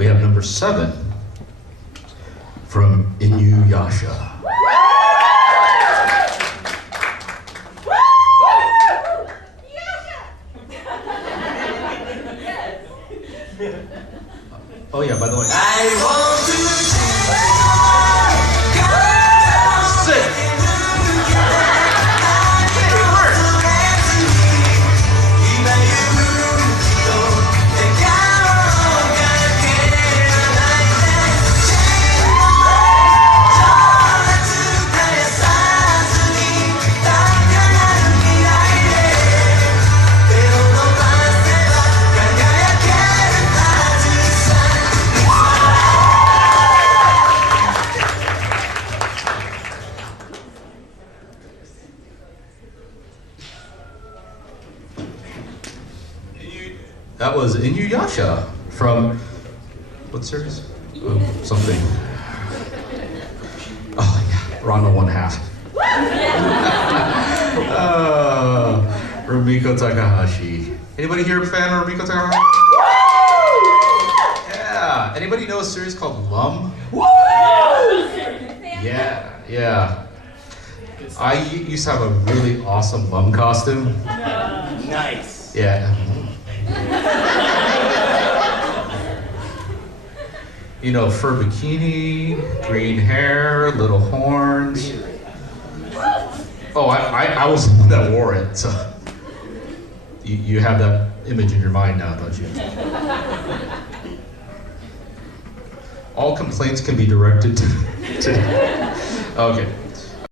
We have number 7 from Inuyasha. Oh yeah, by the way. I want to sick. That was Inuyasha from what series? Oh, something. Oh yeah, Ranma 1/2. Rumiko Takahashi. Anybody here a fan of Rumiko Takahashi? Yeah. Anybody know a series called Lum? Yeah. I used to have a really awesome Lum costume. Nice. Yeah. You know, fur bikini, green hair, little horns. Oh, I was the one that wore it, so you have that image in your mind now, don't you? All complaints can be directed to okay.